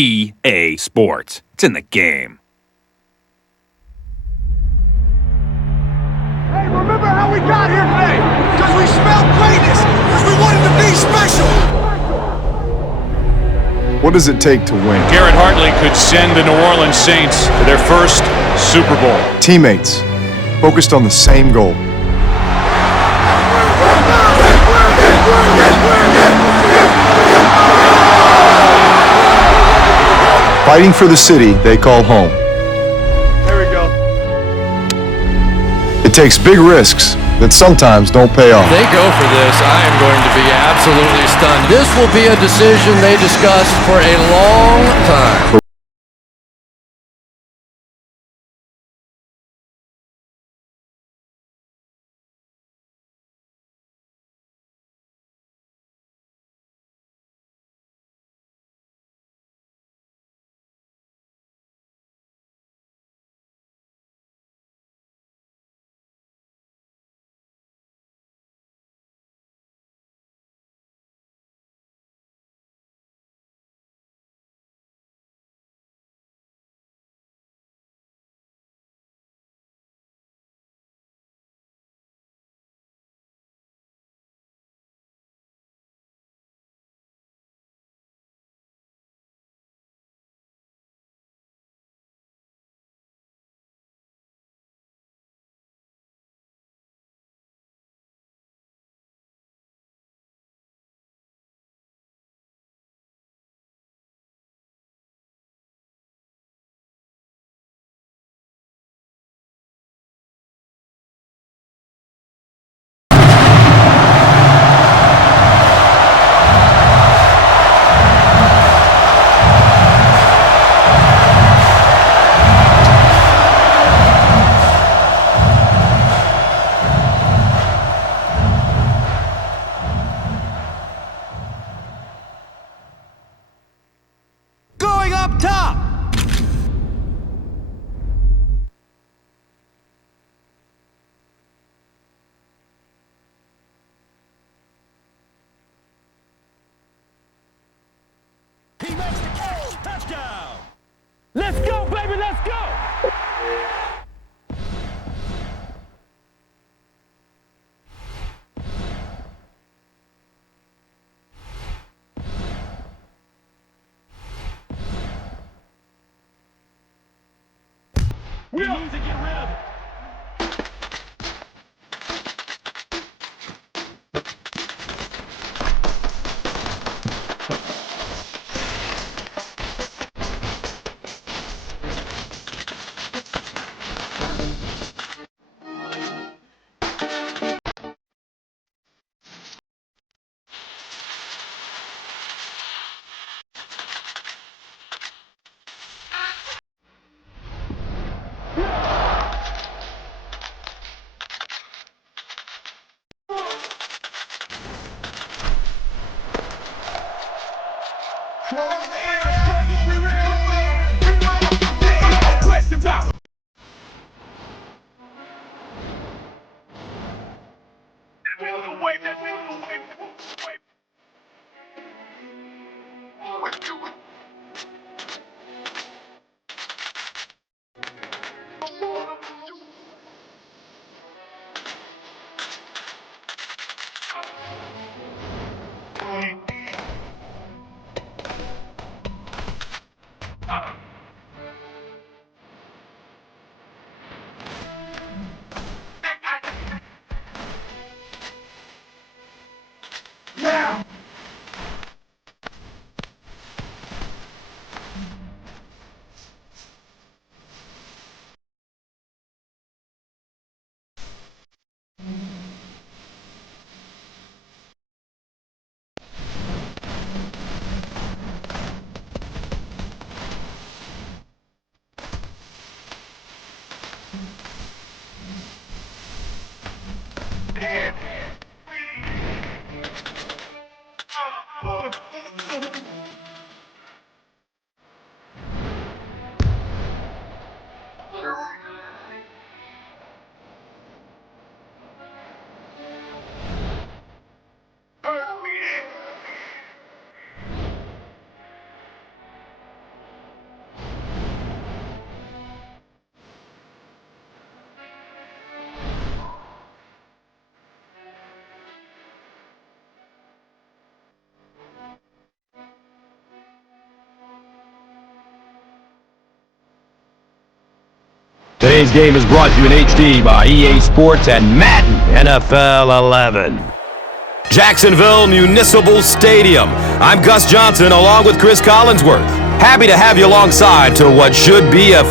EA Sports. It's in the game. Hey, remember how we got here today? Because we smelled greatness! Because we wanted to be special! What does it take to win? Garrett Hartley could send the New Orleans Saints to their first Super Bowl. Teammates, focused on the same goal. Fighting for the city they call home. There we go. It takes big risks that sometimes don't pay off. They go for this, I am going to be absolutely stunned. This will be a decision they discussed for a long time. Going up top! He makes the catch! Touchdown! Let's go, baby, let's go! He needs to get rid of it. Today's game is brought to you in HD by EA Sports and Madden NFL 11. Jacksonville Municipal Stadium. I'm Gus Johnson along with Chris Collinsworth. Happy to have you alongside to what should be a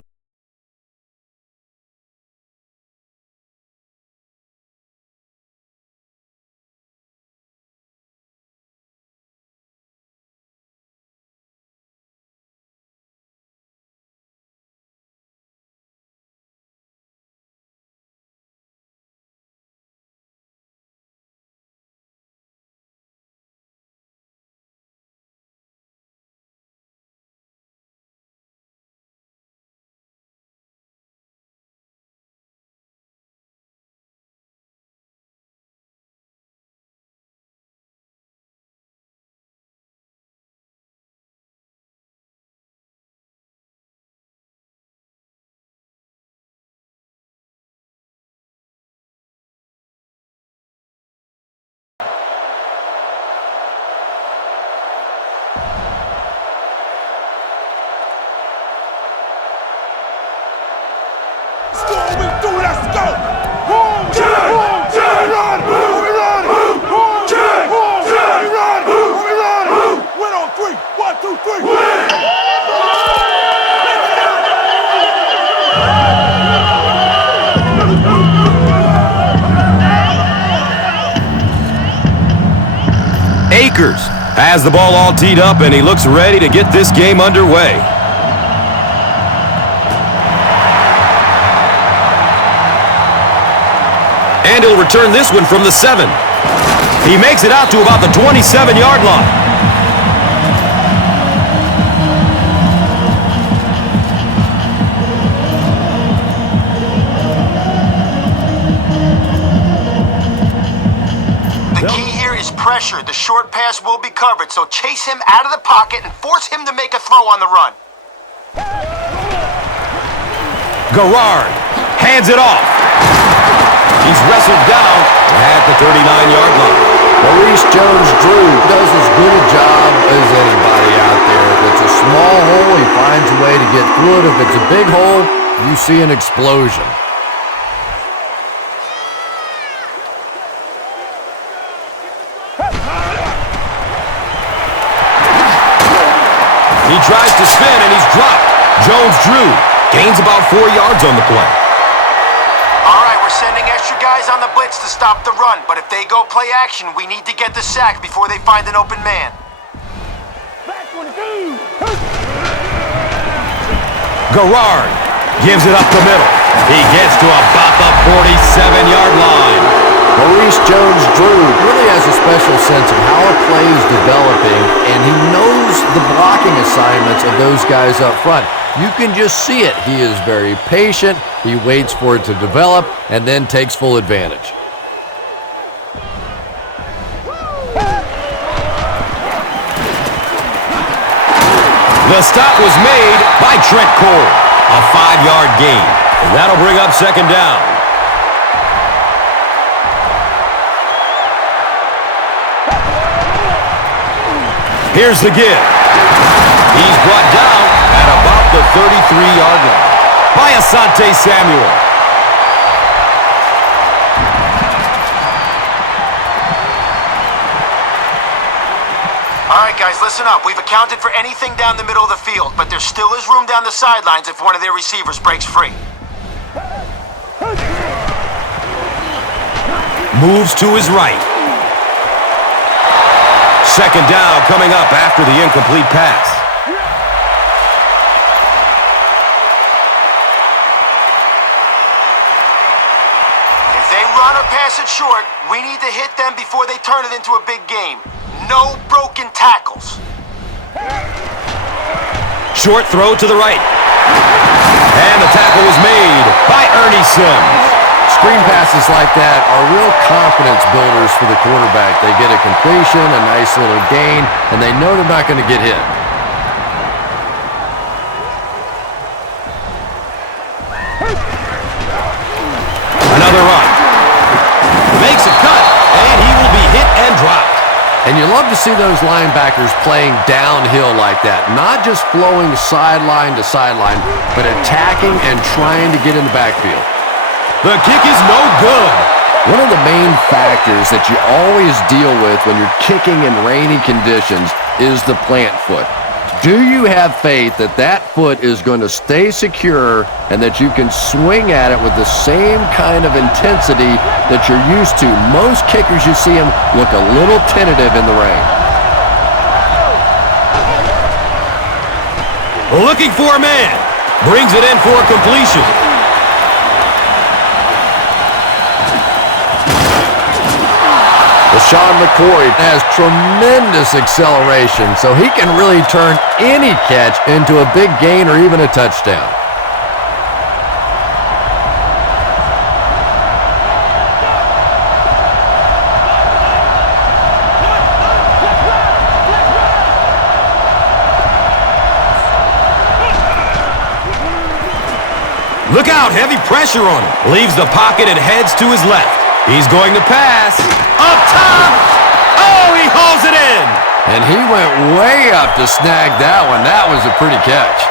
Akers has the ball all teed up, and he looks ready to get this game underway. And he'll return this one from the 7. He makes it out to about the 27-yard line. Pressure. The short pass will be covered, so chase him out of the pocket and force him to make a throw on the run. Garrard hands it off. He's wrestled down at the 39-yard line. Maurice Jones-Drew does as good a job as anybody out there. If it's a small hole, he finds a way to get through it. If it's a big hole, you see an explosion. He tries to spin, and he's dropped. Jones-Drew gains about 4 yards on the play. All right, we're sending extra guys on the blitz to stop the run, but if they go play action, we need to get the sack before they find an open man. Garrard gives it up the middle. He gets to about the 47-yard line. Maurice Jones-Drew really has a special sense of how a play is developing, and he knows the blocking assignments of those guys up front. You can just see it. He is very patient. He waits for it to develop and then takes full advantage. The stop was made by Trent Cole. A 5-yard gain. And that'll bring up second down. Here's the give. He's brought down at about the 33-yard line by Asante Samuel. All right, guys, listen up. We've accounted for anything down the middle of the field, but there still is room down the sidelines if one of their receivers breaks free. Moves to his right. Second down coming up after the incomplete pass. If they run or pass it short, we need to hit them before they turn it into a big game. No broken tackles. Short throw to the right. And the tackle was made by Ernie Sims. Screen passes like that are real confidence builders for the quarterback. They get a completion, a nice little gain, and they know they're not going to get hit. Another run. Makes a cut, and he will be hit and dropped. And you love to see those linebackers playing downhill like that, not just flowing sideline to sideline, but attacking and trying to get in the backfield. The kick is no good. One of the main factors that you always deal with when you're kicking in rainy conditions is the plant foot. Do you have faith that that foot is going to stay secure and that you can swing at it with the same kind of intensity that you're used to? Most kickers, you see them look a little tentative in the rain. Looking for a man. Brings it in for a completion. Sean McCoy has tremendous acceleration, so he can really turn any catch into a big gain or even a touchdown. Look out, heavy pressure on him. Leaves the pocket and heads to his left. He's going to pass. Up top! Oh, he hauls it in! And he went way up to snag that one. That was a pretty catch.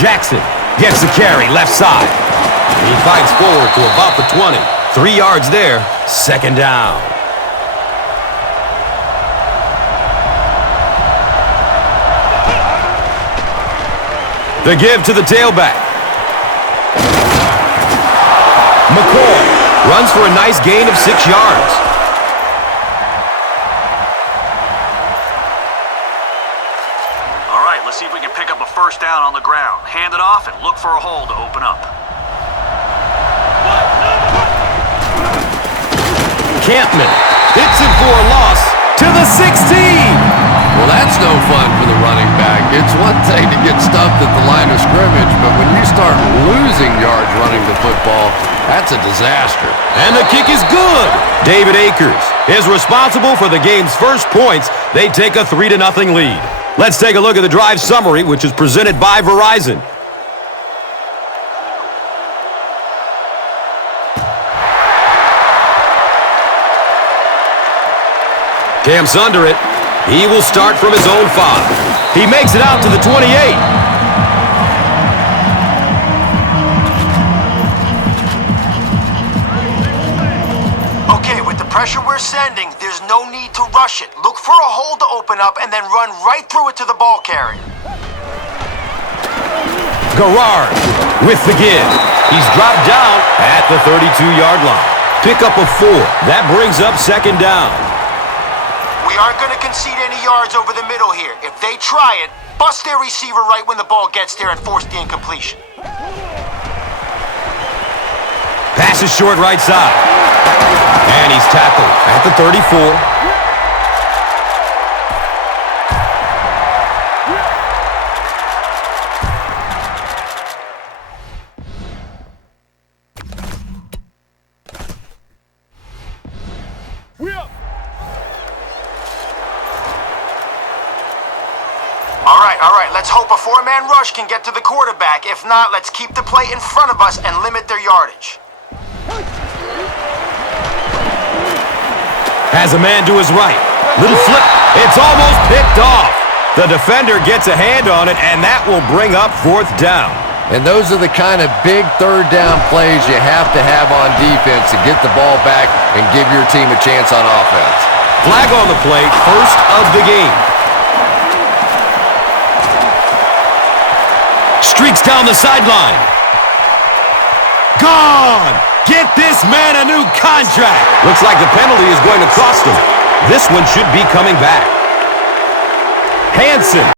Jackson gets the carry, left side. He fights forward to about the 20. 3 yards there, second down. The give to the tailback. McCoy runs for a nice gain of 6 yards. All right, let's see if we can pick up a first down on the ground. Hand it off and look for a hole to open up. Campman hits it for a loss to the 16. Well, that's no fun for the running back. It's one thing to get stuffed at the line of scrimmage, but when you start losing yards running the football, that's a disaster. And the kick is good. David Akers is responsible for the game's first points. They take a 3-0 lead. Let's take a look at the drive summary, which is presented by Verizon. Camp's under it. He will start from his own 5. He makes it out to the 28. Okay, with the pressure we're sending, there's no need to rush it. Look for a hole to open up and then run right through it to the ball carrier. Garrard with the give. He's dropped down at the 32-yard line. Pick up a 4. That brings up second down. We aren't going to concede any yards over the middle here. If they try it, bust their receiver right when the ball gets there and force the incompletion. Pass is short right side. And he's tackled at the 34. All right, let's hope a 4-man rush can get to the quarterback. If not, let's keep the play in front of us and limit their yardage. Has a man to his right. Little flip. It's almost picked off. The defender gets a hand on it, and that will bring up fourth down. And those are the kind of big third down plays you have to have on defense to get the ball back and give your team a chance on offense. Flag on the play, first of the game. Streaks down the sideline. Gone! Get this man a new contract! Looks like the penalty is going to cost him. This one should be coming back. Hansen.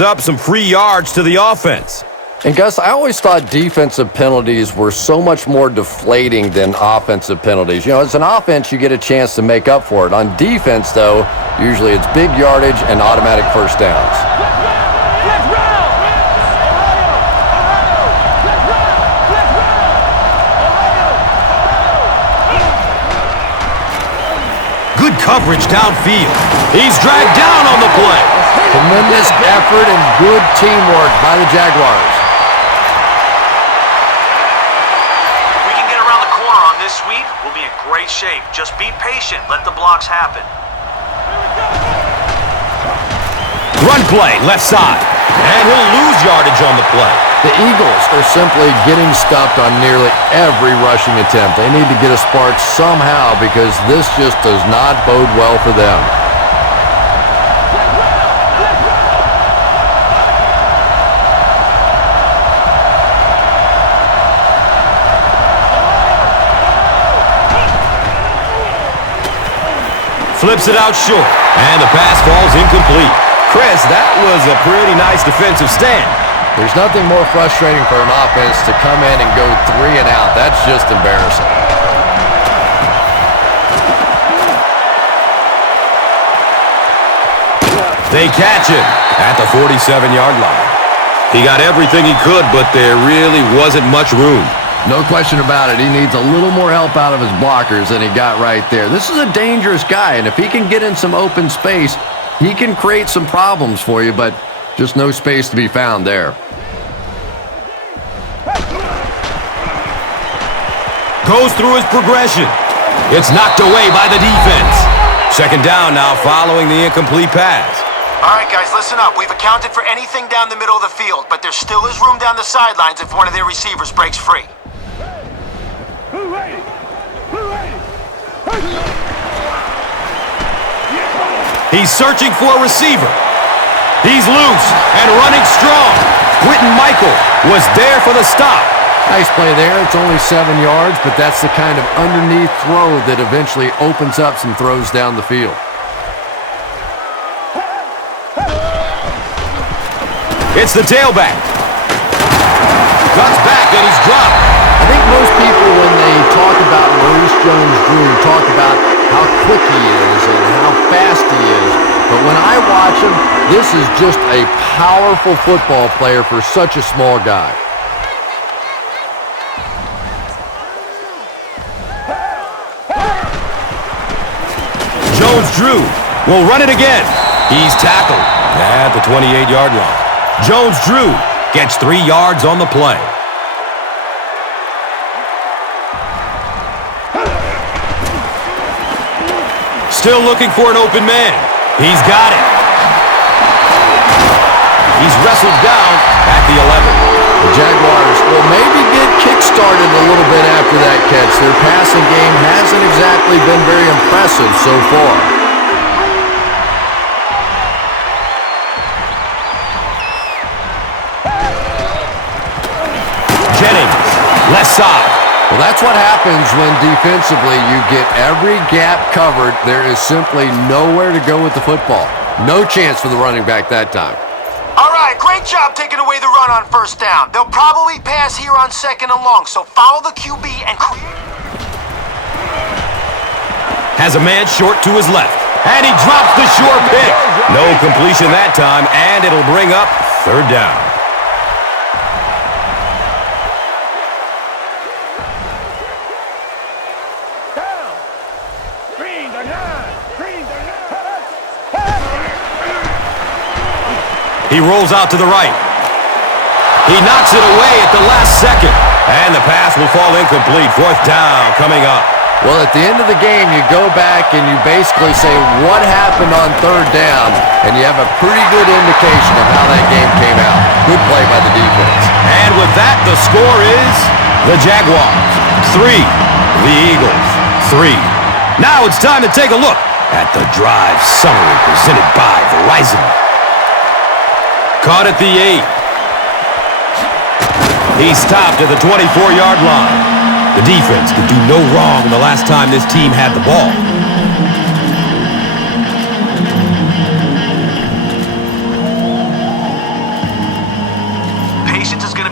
up some free yards to the offense. And Gus, I always thought defensive penalties were so much more deflating than offensive penalties. You know, as an offense, you get a chance to make up for it. On defense, though, usually it's big yardage and automatic first downs. Good coverage downfield. He's dragged down on the play. Tremendous effort and good teamwork by the Jaguars. This sweep, we'll be in great shape. Just be patient. Let the blocks happen. Run play, left side. And he'll lose yardage on the play. The Eagles are simply getting stuffed on nearly every rushing attempt. They need to get a spark somehow because this just does not bode well for them. Flips it out short, and the pass falls incomplete. Chris, that was a pretty nice defensive stand. There's nothing more frustrating for an offense to come in and go 3 and out. That's just embarrassing. They catch him at the 47-yard line. He got everything he could, but there really wasn't much room. No question about it. He needs a little more help out of his blockers than he got right there. This is a dangerous guy, and if he can get in some open space, he can create some problems for you, but just no space to be found there. Goes through his progression. It's knocked away by the defense. Second down now following the incomplete pass. All right, guys, listen up. We've accounted for anything down the middle of the field, but there still is room down the sidelines if one of their receivers breaks free. He's searching for a receiver. He's loose and running strong. Quentin Michael was there for the stop. Nice play there. It's only 7 yards, but that's the kind of underneath throw that eventually opens up some throws down the field. It's the tailback. Cuts back and he's dropped. I think most people, when they talk about Maurice Jones-Drew, talk about how quick he is and how fast he is. But when I watch him, this is just a powerful football player for such a small guy. Jones-Drew will run it again. He's tackled at the 28-yard line. Jones-Drew gets 3 yards on the play. Still looking for an open man. He's got it. He's wrestled down at the 11. The Jaguars will maybe get kick-started a little bit after that catch. Their passing game hasn't exactly been very impressive so far. Jennings, left side. Well, that's what happens when defensively you get every gap covered. There is simply nowhere to go with the football. No chance for the running back that time. All right, great job taking away the run on first down. They'll probably pass here on second and long, so follow the QB and create. Has a man short to his left, and he drops the short pick. No completion that time, and it'll bring up third down. He rolls out to the right. He knocks it away at the last second. And the pass will fall incomplete. Fourth down coming up. Well, at the end of the game, you go back and you basically say what happened on third down, and you have a pretty good indication of how that game came out. Good play by the defense. And with that, the score is the Jaguars 3, the Eagles 3. Now it's time to take a look at the drive summary presented by Verizon. Caught at the 8. He stopped at the 24-yard line. The defense could do no wrong the last time this team had the ball.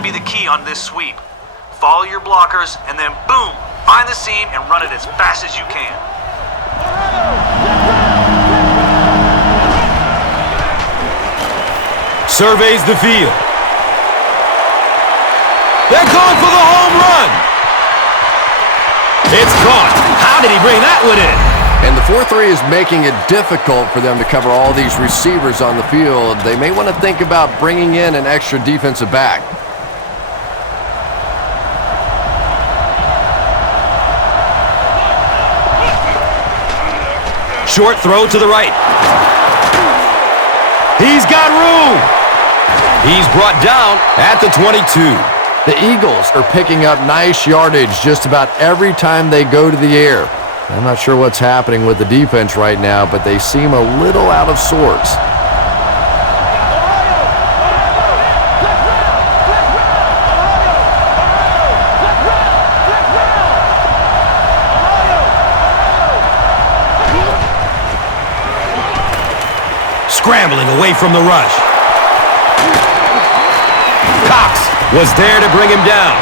be the key on this sweep. Follow your blockers, and then boom, find the seam and run it as fast as you can. Surveys the field. They're going for the home run. It's caught. How did he bring that one in? And the 4-3 is making it difficult for them to cover all these receivers on the field. They may want to think about bringing in an extra defensive back. Short throw to the right. He's got room. He's brought down at the 22. The Eagles are picking up nice yardage just about every time they go to the air. I'm not sure what's happening with the defense right now, but they seem a little out of sorts. Scrambling away from the rush. Cox was there to bring him down.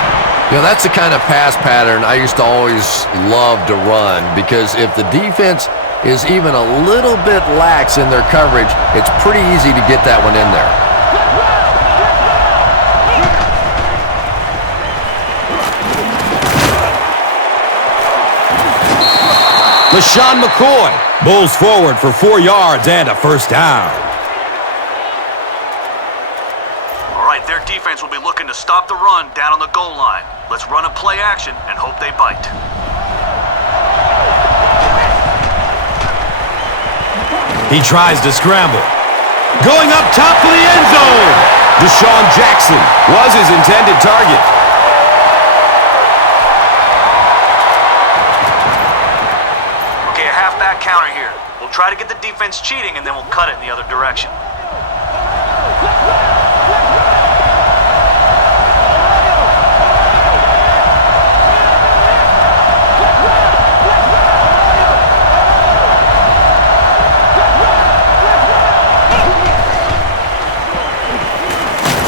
You know, that's the kind of pass pattern I used to always love to run, because if the defense is even a little bit lax in their coverage, it's pretty easy to get that one in there. LaShawn McCoy bowls forward for 4 yards and a first down. All right, their defense will be looking to stop the run down on the goal line. Let's run a play action and hope they bite. He tries to scramble. Going up top for the end zone. Desean Jackson was his intended target. Okay, a halfback counter here. We'll try to get the defense cheating, and then we'll cut it in the other direction.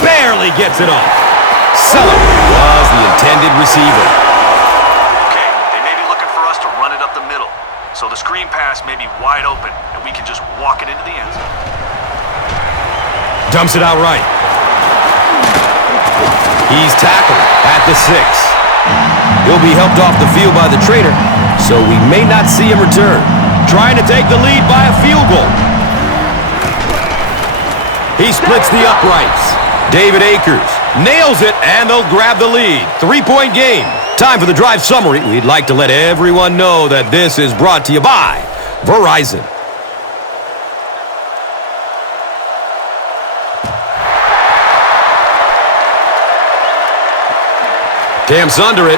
Barely gets it off. Sullivan was the intended receiver. Okay, they may be looking for us to run it up the middle. So the screen pass may be wide open, and we can just walk it into the end zone. Dumps it out right. He's tackled at the 6. He'll be helped off the field by the trainer, so we may not see him return. Trying to take the lead by a field goal. He splits the uprights. David Akers nails it, and they'll grab the lead. 3-point game. Time for the drive summary. We'd like to let everyone know that this is brought to you by Verizon. Camps under it.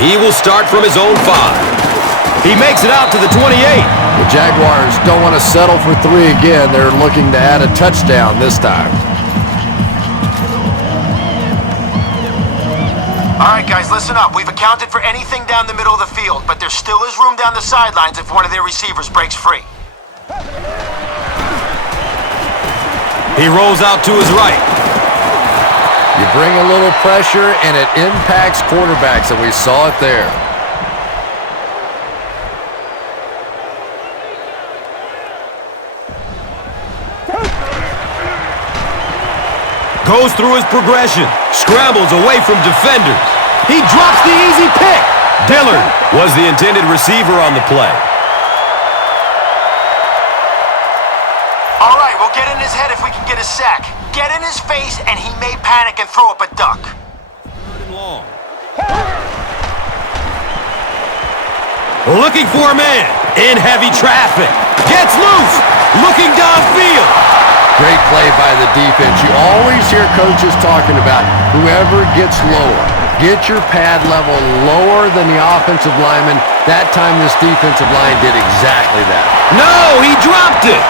He will start from his own 5. He makes it out to the 28. The Jaguars don't want to settle for 3 again. They're looking to add a touchdown this time. All right, guys, listen up. We've accounted for anything down the middle of the field, but there still is room down the sidelines if one of their receivers breaks free. He rolls out to his right. You bring a little pressure, and it impacts quarterbacks, and we saw it there. Goes through his progression. Scrambles away from defenders. He drops the easy pick. Dillard was the intended receiver on the play. All right, we'll get in his head if we can get a sack. Get in his face, and he may panic and throw up a duck. Looking for a man in heavy traffic. Gets loose. Looking downfield. Great play by the defense. You always hear coaches talking about whoever gets lower. Get your pad level lower than the offensive lineman. That time this defensive line did exactly that. No, he dropped it.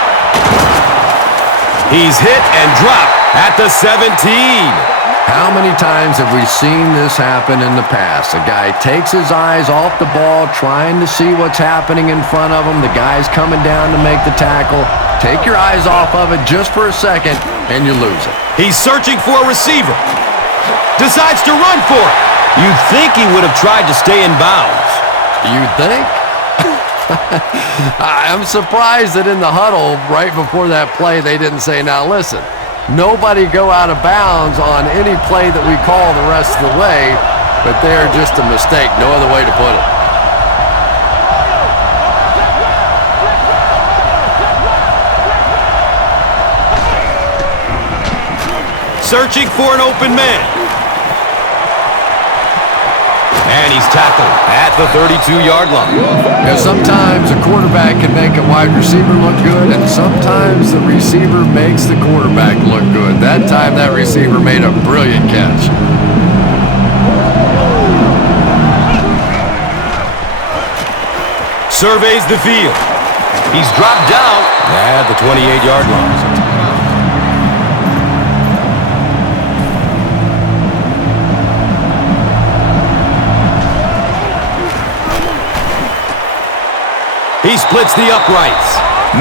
He's hit and dropped at the 17. How many times have we seen this happen in the past? A guy takes his eyes off the ball, trying to see what's happening in front of him. The guy's coming down to make the tackle. Take your eyes off of it just for a second, and you lose it. He's searching for a receiver. decides to run for it. You'd think he would have tried to stay in bounds. You'd think? I'm surprised that in the huddle right before that play they didn't say, now listen, nobody go out of bounds on any play that we call the rest of the way, but they're just a mistake. No other way to put it. Searching for an open man. And he's tackled at the 32-yard line. Now, sometimes a quarterback can make a wide receiver look good, and sometimes the receiver makes the quarterback look good. That time, that receiver made a brilliant catch. Surveys the field. He's dropped down at the 28-yard line. He splits the uprights.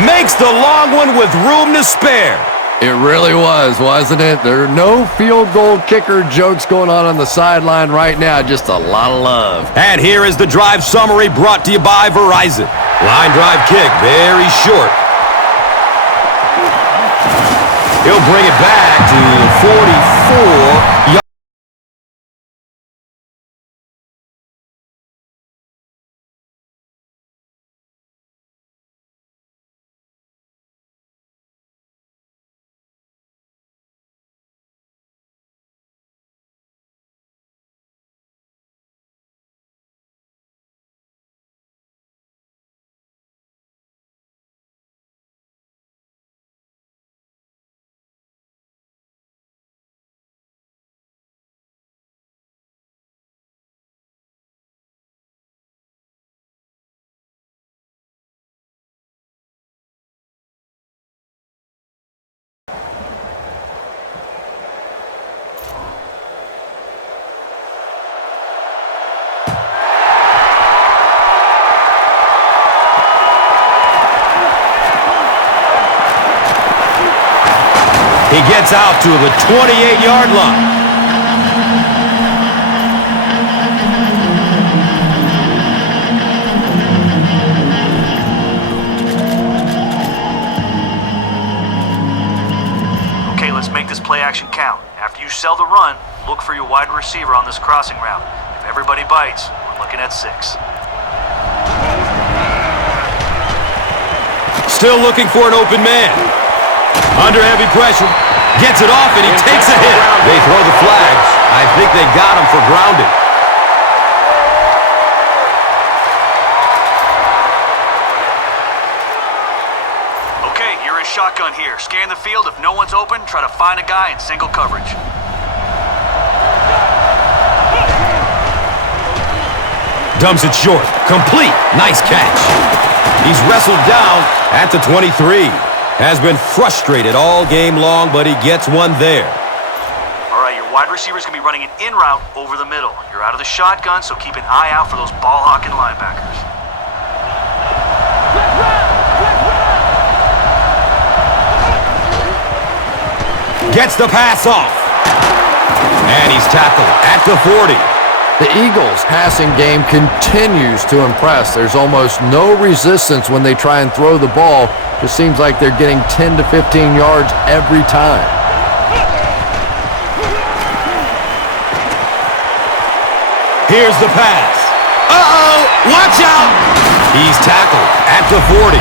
Makes the long one with room to spare. It really was, wasn't it? There are no field goal kicker jokes going on the sideline right now. Just a lot of love. And here is the drive summary brought to you by Verizon. Line drive kick, very short. He'll bring it back to the 44. He gets out to the 28-yard line. Okay, let's make this play action count. After you sell the run, look for your wide receiver on this crossing route. If everybody bites, we're looking at 6. Still looking for an open man. Under heavy pressure. Gets it off and he takes a hit. They throw the flags. I think they got him for grounding. Okay, you're in shotgun here. Scan the field. If no one's open, try to find a guy in single coverage. Dumps it short. Complete. Nice catch. He's wrestled down at the 23. Has been frustrated all game long, but he gets one there. All right, your wide receiver's going to be running an in route over the middle. You're out of the shotgun, so keep an eye out for those ball-hawking linebackers. Gets the pass off. And he's tackled at the 40. The Eagles' passing game continues to impress. There's almost no resistance when they try and throw the ball. Just seems like they're getting 10 to 15 yards every time. Here's the pass. Uh-oh! Watch out! He's tackled at the 40.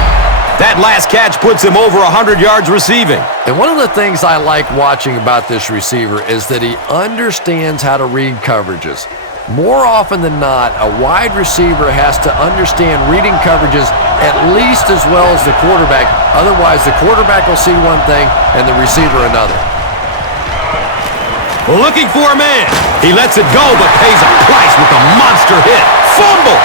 That last catch puts him over 100 yards receiving. And one of the things I like watching about this receiver is that he understands how to read coverages. More often than not, a wide receiver has to understand reading coverages at least as well as the quarterback. Otherwise, the quarterback will see one thing and the receiver another. Looking for a man. He lets it go, but pays a price with a monster hit. Fumble!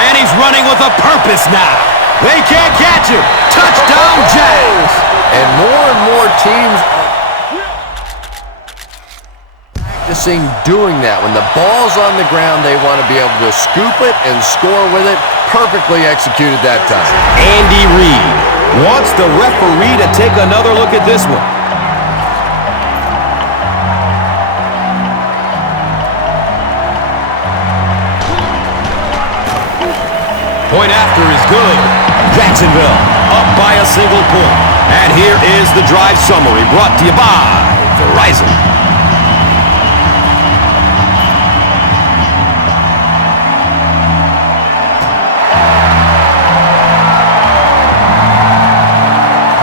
And he's running with a purpose now. They can't catch him. Touchdown, Jags! And more teams are practicing doing that. When the ball's on the ground, they want to be able to scoop it and score with it. Perfectly executed that time. Andy Reid wants the referee to take another look at this one. after is good. Jacksonville up by a single point. And here is the drive summary brought to you by Verizon.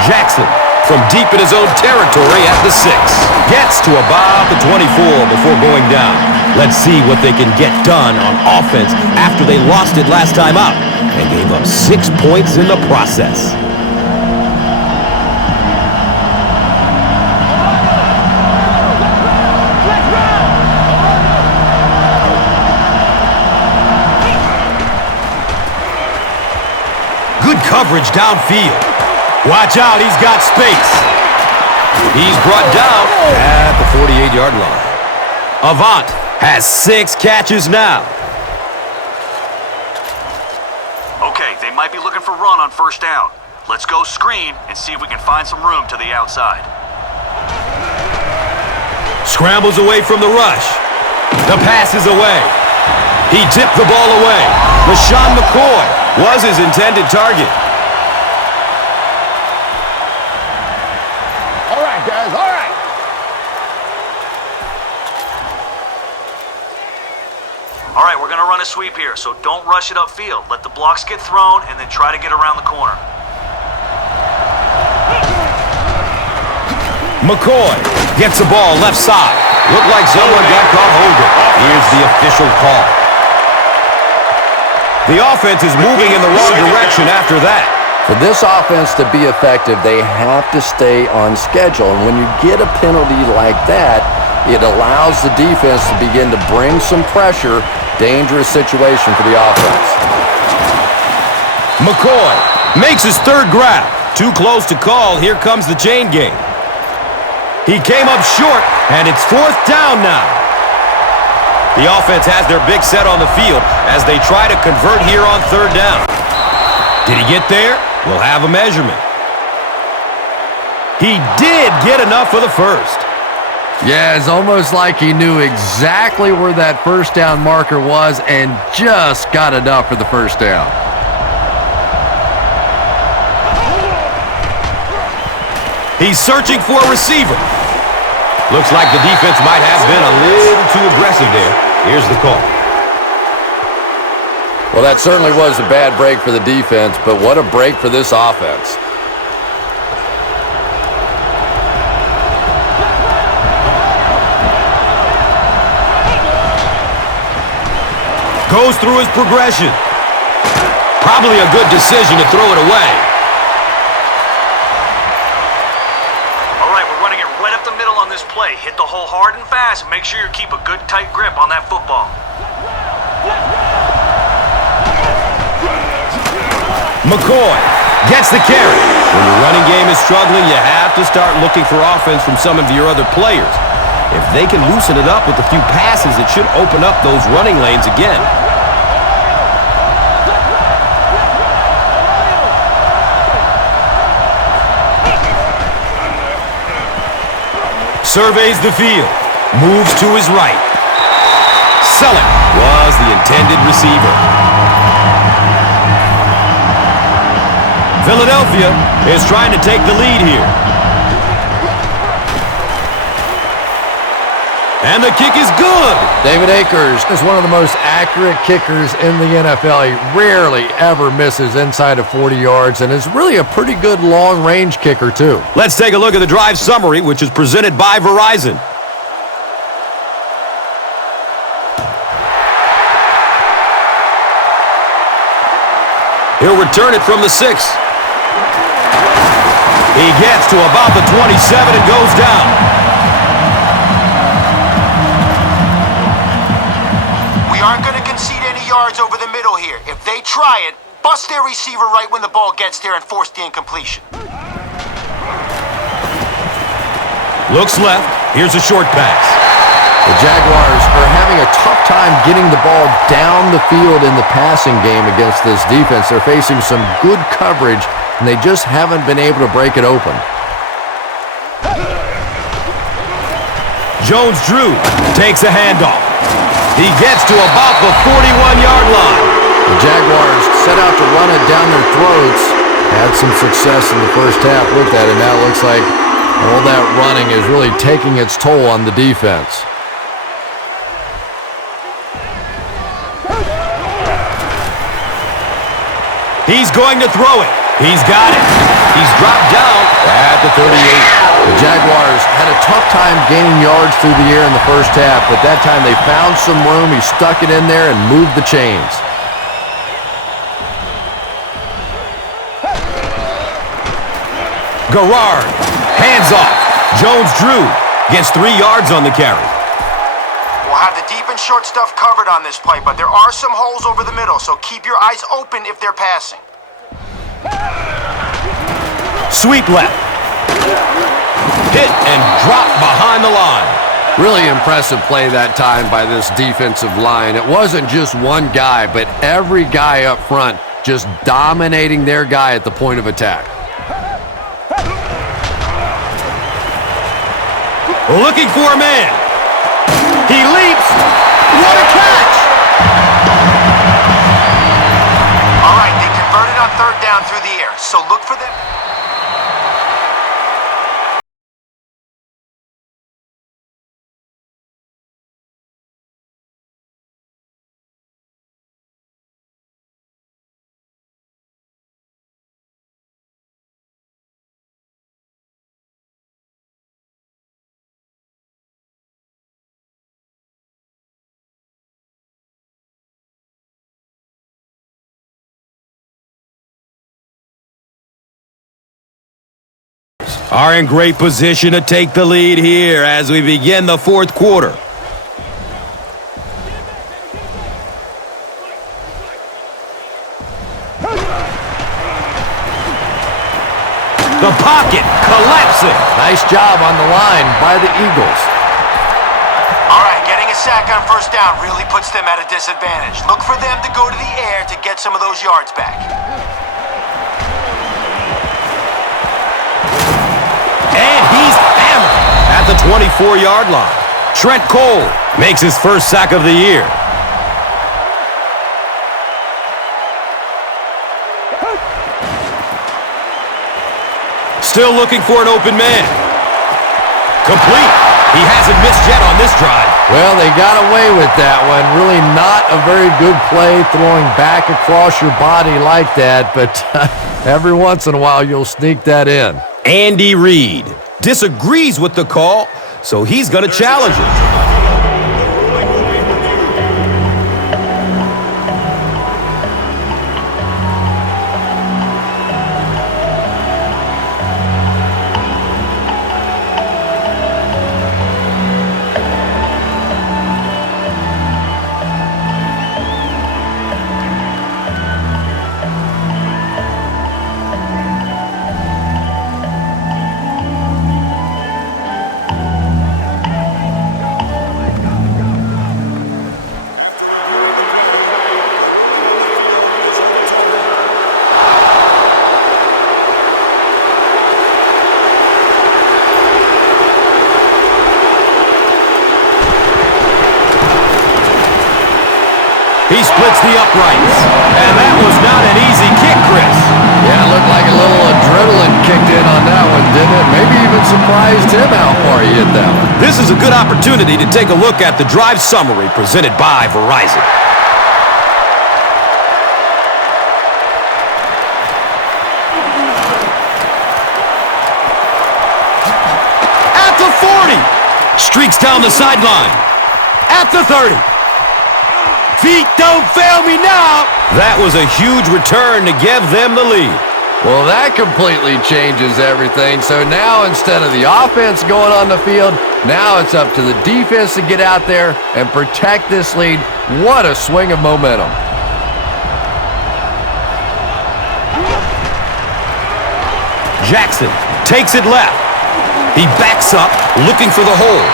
Jackson from deep in his own territory at the 6. Gets to about the 24 before going down. Let's see what they can get done on offense after they lost it last time out and gave up 6 points in the process. Good coverage downfield. Watch out, he's got space. He's brought down at the 48-yard line. Avant has 6 catches now. Okay, they might be looking for run on first down. Let's go screen and see if we can find some room to the outside. Scrambles away from the rush. The pass is away. He tipped the ball away. LaShawn McCoy was his intended target. All right, guys, all right. All right, we're going to run a sweep here, so don't rush it upfield. Let the blocks get thrown and then try to get around the corner. McCoy gets the ball left side. Looked like someone got caught holding. Here's the official call. The offense is moving in the wrong direction after that. For this offense to be effective, they have to stay on schedule. And when you get a penalty like that, it allows the defense to begin to bring some pressure. Dangerous situation for the offense. McCoy makes his third grab. Too close to call. Here comes the chain game. He came up short, and it's 4th down now. The offense has their big set on the field as they try to convert here on 3rd down. Did he get there? We'll have a measurement. He did get enough for the first. Yeah, it's almost like he knew exactly where that first down marker was and just got enough for the first down. He's searching for a receiver. Looks like the defense might have been a little too aggressive there. Here's the call. Well, that certainly was a bad break for the defense, but what a break for this offense. Goes through his progression. Probably a good decision to throw it away. All right, we're running it right up the middle on this play. Hit the hole hard and fast. Make sure you keep a good tight grip on that football. McCoy gets the carry. When your running game is struggling, you have to start looking for offense from some of your other players. If they can loosen it up with a few passes, it should open up those running lanes again. Surveys the field. Moves to his right. Selleck was the intended receiver. Philadelphia is trying to take the lead here. And the kick is good. David Akers is one of the most accurate kickers in the NFL. He rarely ever misses inside of 40 yards and is really a pretty good long-range kicker, too. Let's take a look at the drive summary, which is presented by Verizon. He'll return it from the 6. He gets to about the 27 and goes down. Aren't going to concede any yards over the middle here. If they try it, bust their receiver right when the ball gets there and force the incompletion. Looks left. Here's a short pass. The Jaguars are having a tough time getting the ball down the field in the passing game against this defense. They're facing some good coverage, and they just haven't been able to break it open. Jones-Drew takes a handoff. He gets to about the 41-yard line. The Jaguars set out to run it down their throats. Had some success in the first half with that, and now it looks like all that running is really taking its toll on the defense. He's going to throw it. He's got it. He's dropped down at the 38. The Jaguars had a tough time gaining yards through the air in the first half, but that time they found some room. He stuck it in there and moved the chains. Garrard, hands off. Jones-Drew gets 3 yards on the carry. We'll have the deep and short stuff covered on this play, but there are some holes over the middle, so keep your eyes open if they're passing. Sweep left. Hit and drop behind the line. Really impressive play that time by this defensive line. It wasn't just one guy, but every guy up front just dominating their guy at the point of attack. Looking for a man. He leaps. What a catch! All right, they converted on third down through the air, so look for them. Are in great position to take the lead here as we begin the fourth quarter. The pocket collapsing. Nice job on the line by the Eagles. All right, getting a sack on first down really puts them at a disadvantage. Look for them to go to the air to get some of those yards back. And he's hammered at the 24-yard line. Trent Cole makes his first sack of the year. Still looking for an open man. Complete. He hasn't missed yet on this drive. Well, they got away with that one. Really not a very good play throwing back across your body like that, but every once in a while you'll sneak that in. Andy Reid disagrees with the call, so he's going to challenge it. He splits the uprights. And that was not an easy kick, Chris. Yeah, it looked like a little adrenaline kicked in on that one, didn't it? Maybe even surprised him how far he hit that one. This is a good opportunity to take a look at the drive summary presented by Verizon. At the 40. Streaks down the sideline. At the 30. Feet don't fail me now. That was a huge return to give them the lead. Well, that completely changes everything. So now instead of the offense going on the field, now it's up to the defense to get out there and protect this lead. What a swing of momentum. Jackson takes it left. He backs up, looking for the hole.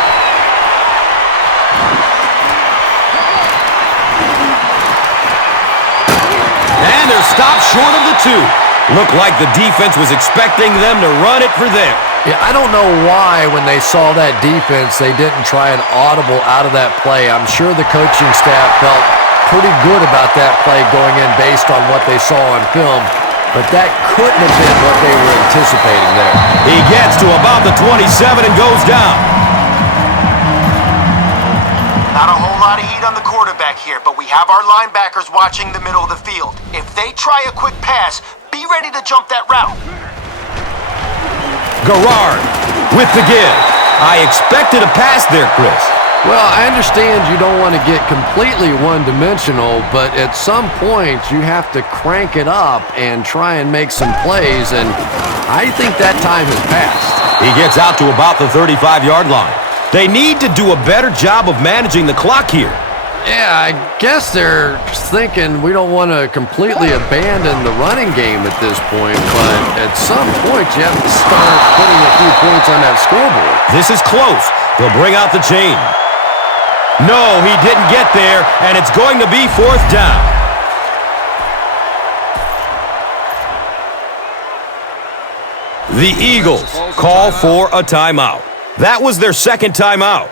And they're stopped short of the 2. Looked like the defense was expecting them to run it for them. Yeah, I don't know why when they saw that defense, they didn't try an audible out of that play. I'm sure the coaching staff felt pretty good about that play going in based on what they saw on film, but that couldn't have been what they were anticipating there. He gets to about the 27 and goes down. Not a whole lot of heat on the quarterback here, but we have our linebackers watching the middle of the field. If they try a quick pass, be ready to jump that route. Gerard with the give. I expected a pass there, Chris. Well, I understand you don't want to get completely one-dimensional, but at some point you have to crank it up and try and make some plays, and I think that time has passed. He gets out to about the 35-yard line. They need to do a better job of managing the clock here. Yeah, I guess they're thinking we don't want to completely abandon the running game at this point, but at some point you have to start putting a few points on that scoreboard. This is close. They'll bring out the chain. No, he didn't get there, and it's going to be 4th down. The Eagles call for a timeout. That was their 2nd timeout.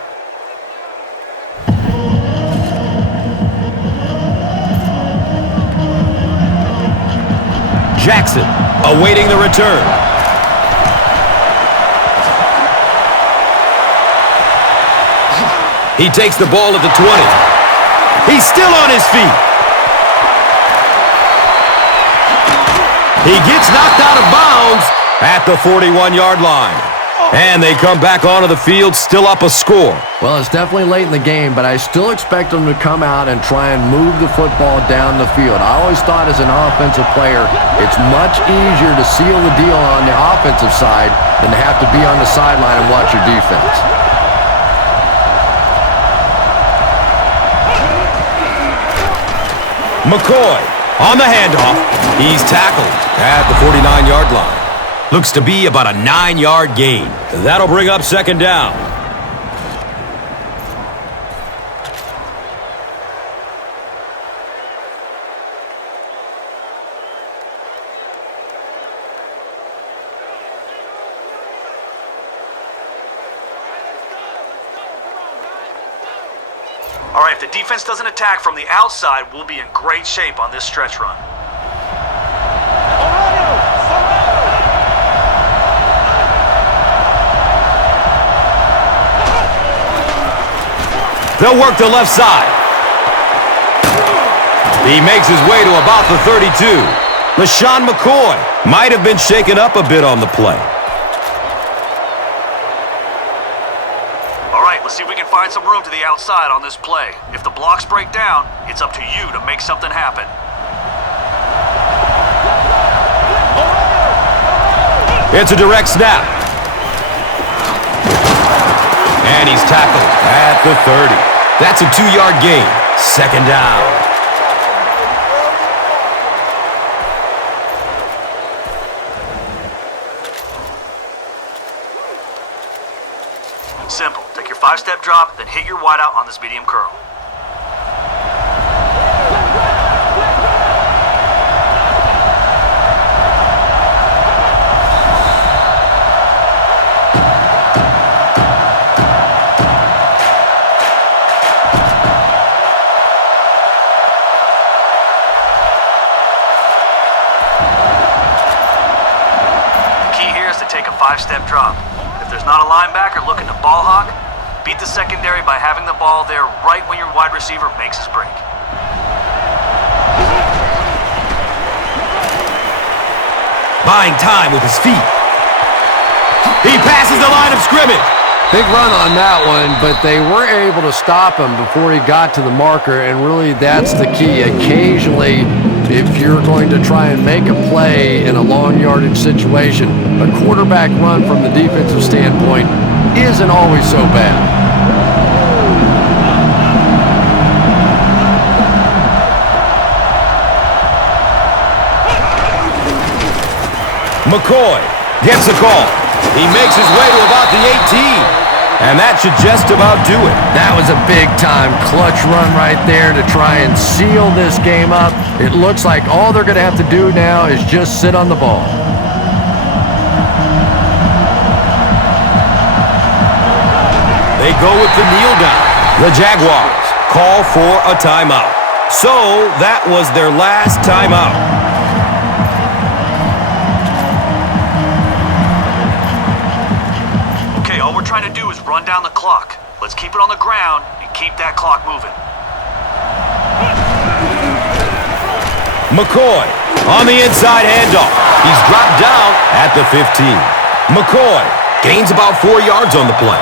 Jackson awaiting the return. He takes the ball at the 20. He's still on his feet. He gets knocked out of bounds at the 41-yard line. And they come back onto the field, still up a score. Well, it's definitely late in the game, but I still expect them to come out and try and move the football down the field. I always thought as an offensive player, it's much easier to seal the deal on the offensive side than to have to be on the sideline and watch your defense. McCoy on the handoff. He's tackled at the 49-yard line. Looks to be about a 9-yard gain. That'll bring up 2nd down. All right, if the defense doesn't attack from the outside, we'll be in great shape on this stretch run. They'll work the left side. He makes his way to about the 32. LaShawn McCoy might have been shaken up a bit on the play. All right, let's see if we can find some room to the outside on this play. If the blocks break down, it's up to you to make something happen. It's a direct snap. And he's tackled at the 30. That's a 2-yard gain. 2nd down. Simple. Take your 5-step drop, then hit your wideout on this medium curl. Take a 5-step drop. If there's not a linebacker looking to ball hawk, beat the secondary by having the ball there right when your wide receiver makes his break. Buying time with his feet. He passes the line of scrimmage. Big run on that one, but they were able to stop him before he got to the marker, and really that's the key. Occasionally, if you're going to try and make a play in a long yardage situation, a quarterback run from the defensive standpoint isn't always so bad. McCoy gets a call. He makes his way to about the 18. And that should just about do it. That was a big-time clutch run right there to try and seal this game up. It looks like all they're going to have to do now is just sit on the ball. They go with the kneel down. The Jaguars call for a timeout. So that was their last timeout. Okay, all we're trying to do is run down the clock. Let's keep it on the ground and keep that clock moving. McCoy on the inside handoff. He's dropped down at the 15. McCoy gains about 4 yards on the play.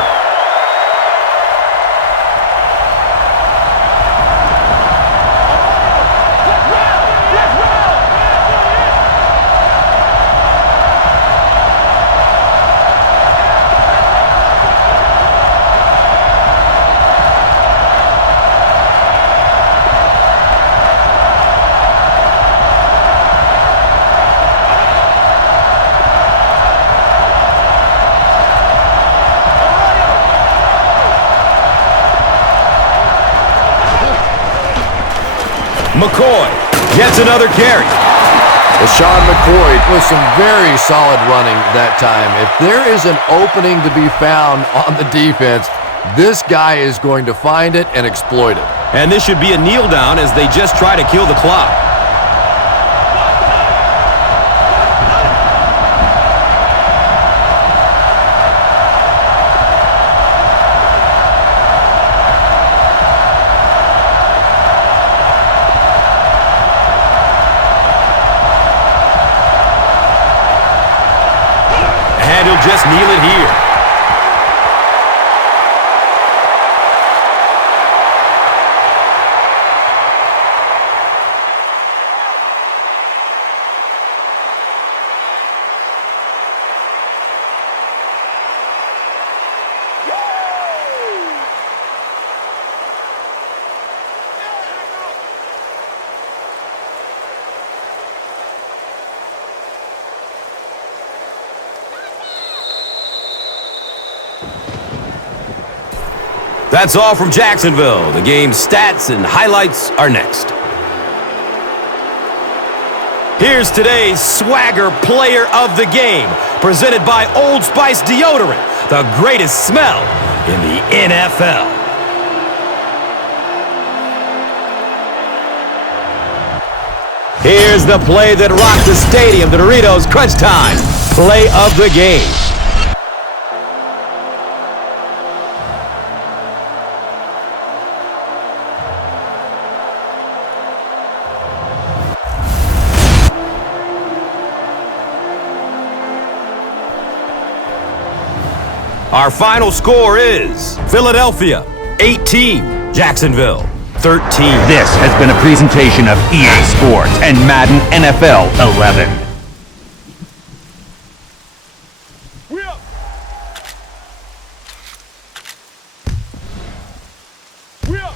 McCoy gets another carry. Desean McCoy with some very solid running that time. If there is an opening to be found on the defense, this guy is going to find it and exploit it. And this should be a kneel down as they just try to kill the clock. And he'll just kneel it here. That's all from Jacksonville. The game's stats and highlights are next. Here's today's Swagger Player of the Game, presented by Old Spice Deodorant, the greatest smell in the NFL. Here's the play that rocked the stadium, the Doritos Crunch Time Play of the Game. Our final score is Philadelphia 18, Jacksonville 13. This has been a presentation of EA Sports and Madden NFL 11. We up. We up.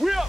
We up.